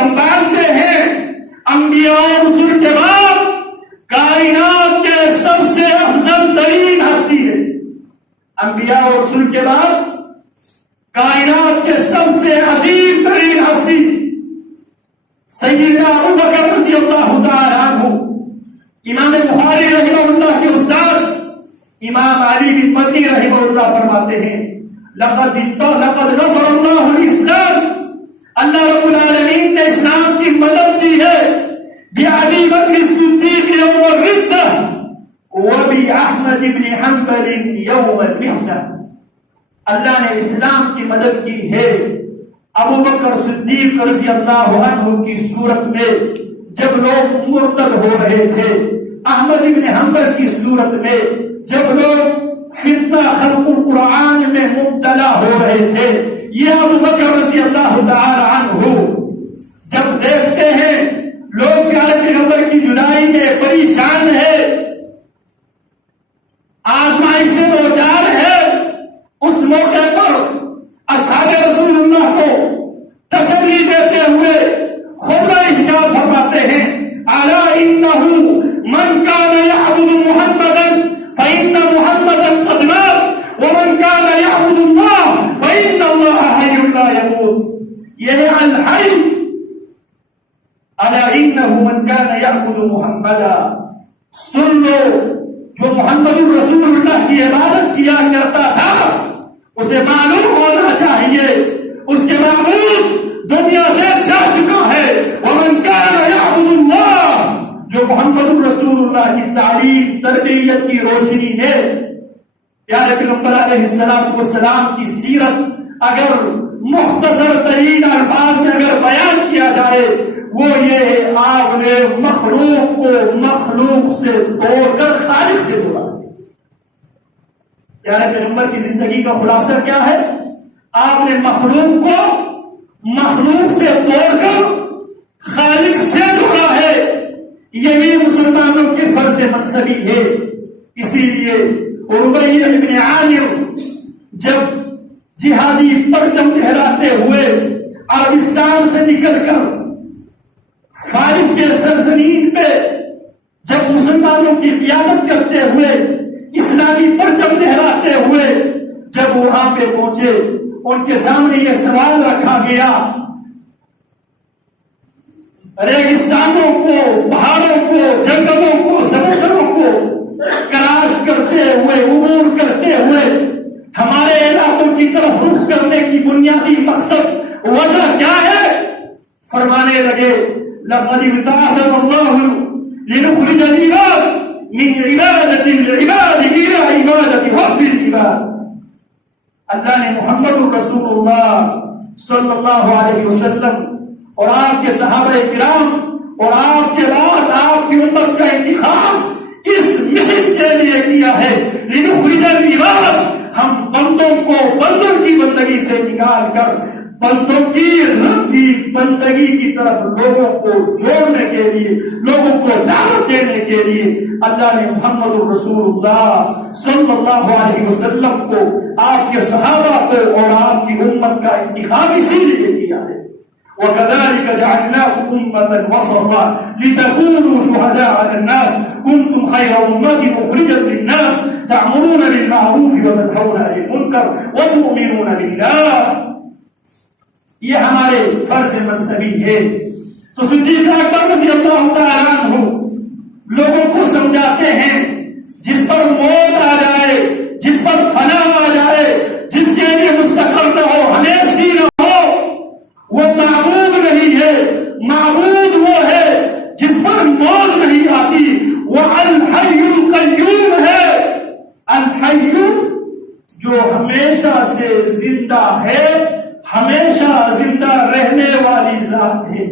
سنبھالتے ہیں۔ انبیاء اور رسول کے بعد کائنات کے سب سے افضل ترین ہستی ہے۔ انبیاء اور رسول کے بعد کائنات کے سب سے عظیم ترین ہستی سیدنا ابوبکر رضی اللہ تعالی عنہ، امام بخاری رحمہ اللہ کے استاد امام علی بن مدنی رحمہ اللہ فرماتے ہیں لقد نصر اللہ الاسلام، اللہ رب العالمین نے اسلام کی مدد کی ہے بأبی بکر الصدیق یوم الردہ وبأحمد بن حنبل یوم المحنہ، اللہ نے اسلام کی مدد کی ہے ابو بکر صدیق رضی اللہ عنہ کی صورت میں جب لوگ مرتد ہو رہے تھے، احمد بن حنبل کی صورت میں جب لوگ فتنہ خلق القرآن میں مبتلا ہو رہے تھے، یہ ابو بکر رضی اللہ تعالی عنہ جب دیکھتے ہیں لوگ پیارے پیغمبر کی جدائی میں پریشان ہے، آزمائش سے دوچار ہے، اس موقع پر اصحاب رسول اللہ کو تسلی دیتے ہوئے خود احجاز فرماتے ہیں الا انه من كان يعبد محمدا فان محمدا قد مات ومن كان يعبد الله فان الله حي لا يموت، یہ الحي الا انه من كان يعبد محمدا، سن لو جو محمد رسول اللہ کی عبادت کیا کرتا تھا اسے معلوم ہونا چاہیے اس کے معبود دنیا سے جا چکا ہے، ومن كان يعبد الله، جو محمد رسول اللہ کی تعلیم تربیت کی روشنی میں پیارے پیغمبر علیہ السلام کی سیرت اگر مختصر ترین الفاظ میں اگر بیان کیا جائے وہ یہ آپ نے مخلوق کو مخلوق سے توڑ کر خالق سے جوڑا۔ پیارے پیغمبر کی زندگی کا خلاصہ کیا ہے؟ آپ نے مخلوق کو مخلوق سے توڑ کر خالق سے جوڑا ہے، یہی مسلمانوں کے فرض منصبی ہے۔ اسی لیے ربیع بن عامر جب جہادی پرچم لہراتے ہوئے عربستان سے نکل کر فارس کے سرزمین پہ جب مسلمانوں کی قیادت کرتے ہوئے اسلامی پرچم لہراتے ہوئے جب وہاں پہ پہنچے ان کے سامنے یہ سوال رکھا گیا، ریگستانوں کو، پہاڑوں کو، جنگلوں کو، سمندروں کو کراس کرتے ہوئے، عبور کرتے ہوئے ہمارے علاقوں کی طرف رخ کرنے کی بنیادی مقصد وجہ کیا ہے؟ فرمانے لگے لقد ابتعثنا الله لنخرج العباد من عبادة العباد إلى عبادة رب العباد، اللہ نے محمد رسول اللہ صلی اللہ علیہ وسلم اور آپ کے صحابہ کرام اور آپ کے بعد آپ کی امت کا انتخاب اس مشن کے لیے کیا ہے، لنخرج العباد، ہم بندوں کو بندوں کی بندگی سے نکال کر بندوں کی رب کی بندگی کی طرف لوگوں کو جوڑنے کے لیے، لوگوں کو دعوت دینے کے لیے اللہ نے محمد رسول اللہ صلی اللہ علیہ وسلم کو، آپ کے صحابہ کو اور آپ کی امت کا انتخاب اسی لیے کیا ہے۔ وَكَذَلِكَ جَعَلْنَاكُمْ أُمَّةً وَسَطًا لِتَكُونُوا شُهَدَاءَ عَلَى النَّاسِ كُنتُمْ خَيْرَ أُمَّةٍ أُخْرِجَتْ لِلنَّاسِ تَأْمُرُونَ بِالْمَعْرُوفِ وَتَنْهَوْنَ عَنِ الْمُنكَرِ وَتُؤْمِنُونَ بِاللَّهِ، یہ ہمارے فرض منصبی ہے۔ تو صدیق اکبر رضی اللہ تعالیٰ عنہ لوگوں کو سمجھاتے ہیں جس پر موت آ جائے، جس پر فنا آ جائے، جس کے لیے مستقر نہ ہو، ہمیشہ نہ ہو، وہ معبود نہیں ہے، معبود وہ ہے جس پر موت نہیں آتی، وہ الحی القیوم ہے، الحی جو ہمیشہ سے زندہ ہے، ہمیشہ زندہ رہنے والی ذات ہے۔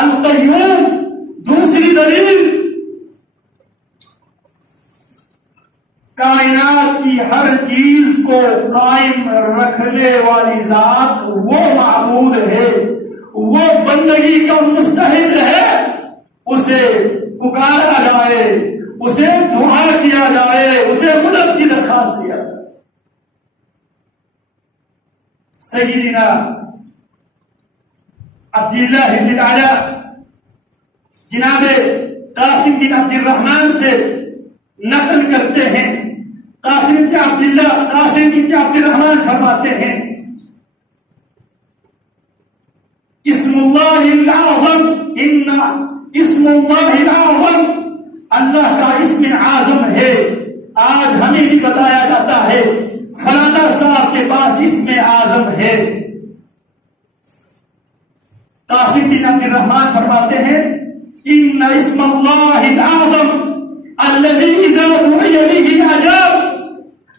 القیوم دوسری دلیل، کائنات کی ہر چیز کو قائم رکھنے والی ذات وہ معبود ہے، وہ بندگی کا مستحق ہے، اسے پکارا جائے، اسے دعا کیا جائے، اسے مدد کی درخواست کیا جائے۔ سیدنا عبداللہ بن العلا جناب قاسم بن عبد الرحمن سے نقل کرتے ہیں. قاسم بن عبد الرحمن فرماتے ہیں اسم اللہ العظم اسم اللہ العظم اللہ کا اسم اعظم ہے. آج ہمیں بھی بتایا جاتا ہے فلانا صاحب کے پاس اسم اعظم ہے. قاسم بن عبد الرحمن فرماتے ہیں ان اسم اللہ العظم الذي اذا دعي به اجاب.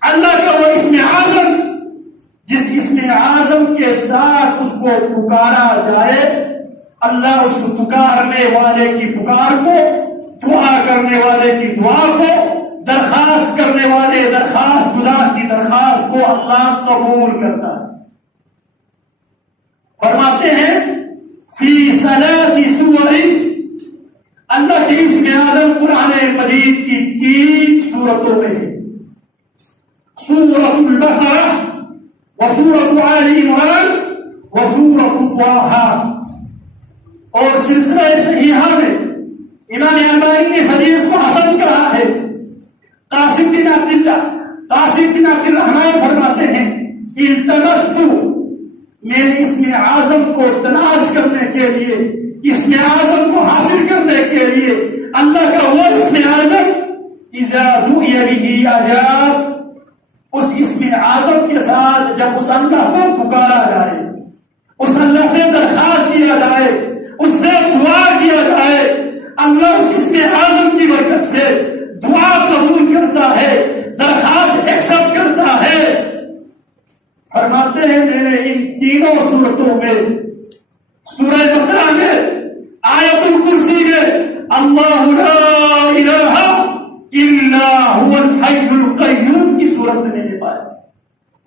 اللہ کا وہ اسم اعظم جس اسم اعظم کے ساتھ اس کو پکارا جائے اللہ اس پکارنے والے کی پکار کو، دعا کرنے والے کی دعا کو، درخواست کرنے والے درخواست گزار کی درخواست کو اللہ قبول کرتا ہے. فرماتے ہیں فی ثلاث سور اللہ کے اسم اعظم قرآن مجید کی 3 سورتوں میں ہے. سورۃ البقرہ وسورۃ آل عمران وسورۃ طٰہٰ. اور سلسلہ صحیحہ میں امام البانی نے اس حدیث کو حسن کہا ہے. قاسم بن عبد الرحمن فرماتے ہیں التمست میرے اسم اعظم کو تلاش کرنے کے لیے، اسم اعظم کو حاصل کرنے کے لیے اللہ کا وہ اسم اعظم اذا دعی به اجاب. اس اسم اعظم کے ساتھ جب اس اللہ کو پکارا جائے، اس اللہ سے درخواست کیا جائے، اس سے دعا کیا جائے، اللہ اس اسم اعظم کی برکت سے دعا قبول کرتا ہے، درخواست ایکسپٹ کرتا ہے. فرماتے ہیں میرے ان تینوں صورتوں میں، سورہ بقرہ میں، آیت الکرسی میں اللہ لا الہ الا هو الحی القیوم کی صورت میں نے پایا.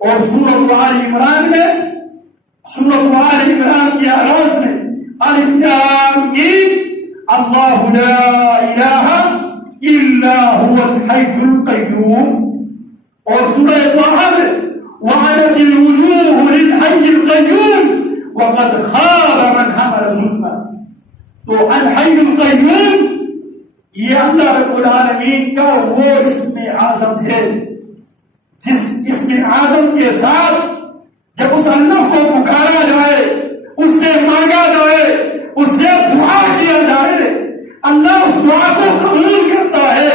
اور سورۃ آل عمران میں، سورۃ آل عمران کی آغاز میں الف لام میم اللہ لا الہ الا هو الحی القیوم. اور سورہ طٰہٰ میں وعنت الوجوہ للحی القیوم وقد خاب من حمل ظلما. تو الحی القیوم یہ اللہ رب العالمین کا وہ اسم اعظم ہے جس اسم اعظم کے ساتھ جب اس اللہ کو پکارا جائے، اس سے مانگا جائے، اس سے دعا کیا جائے، اللہ اس دعا کو قبول کرتا ہے.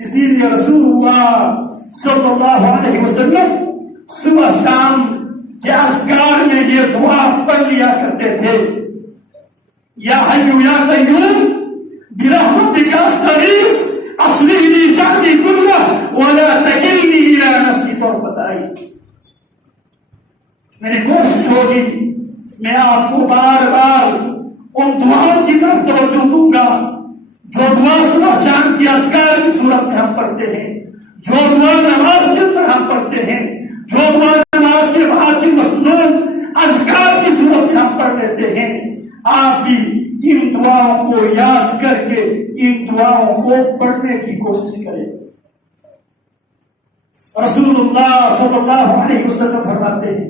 اسی لیے رسول اللہ صلی اللہ علیہ وسلم صبح شام کے اذکار میں یہ دعا پڑھ لیا کرتے تھے یا حی یا قیوم برحمتک استغیث اصلح لی شأنی کلہ ولا تکلنی الی نفسی طرفۃ عین. میری کوشش ہوگی میں آپ کو بار بار ان دعاؤں کی طرف توجہ دوں گا جو دعا صبح شام کی اذکار کی صورت میں ہم پڑھتے ہیں، جو دعا نماز کے اندر ہم پڑھتے ہیں، جو دعا نماز کے بعد کی مسنون اذکار کی صورت میں ہم پڑھ لیتے ہیں. آپ بھی ان دعاؤں کو یاد کر کے ان دعاؤں کو پڑھنے کی کوشش کریں. رسول اللہ صلی اللہ علیہ وسلم فرماتے ہیں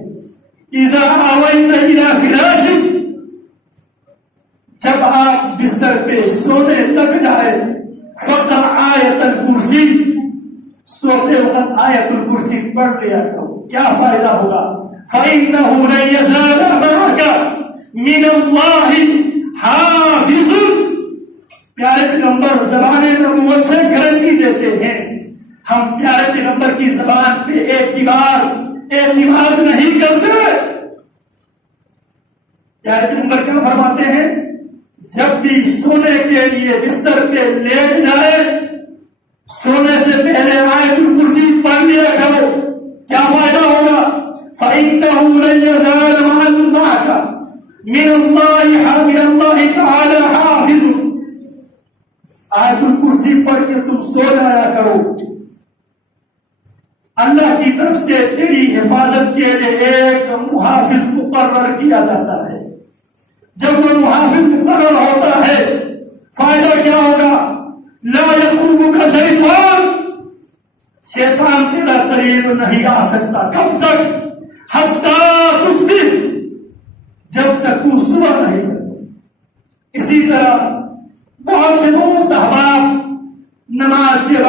اذا آویت الی فراشک، جب آپ بستر پہ سونے لگ جائے فقرأ آیت الکرسی، سوتے وقت آیت الکرسی پڑھ لیا کرو. کیا فائدہ ہوگا؟ فإنه لن يزال معك من اللہ حافظ. پیارے پیغمبر زبان نبوت سے گارنٹی دیتے ہیں، ہم پیارے پیغمبر کی زبان پہ اعتماد نہیں کرتے. پیارے پیغمبر کیا فرماتے ہیں؟ جب بھی سونے کے لیے بستر پہ لیٹ جائے، سونے سے پہلے آیت الکرسی پڑھ لیا کرو. کیا فائدہ ہوگا؟ فإنه لن يزال معك من اللہ تعالی حافظ. آیت الکرسی پڑھ کے تم سو جایا کرو. اللہ کی طرف سے تیری حفاظت کے لیے ایک محافظ مقرر کیا جاتا ہے. جب وہ محافظ مقرر ہوتا ہے فائدہ کیا ہوگا؟ لا یقربک شیطان، شیطان تیرا قریب نہیں آ سکتا. کب تک؟ حتی تصبح، جب تک تو صبح نہیں. اسی طرح بہت سے دوست احباب نماز کے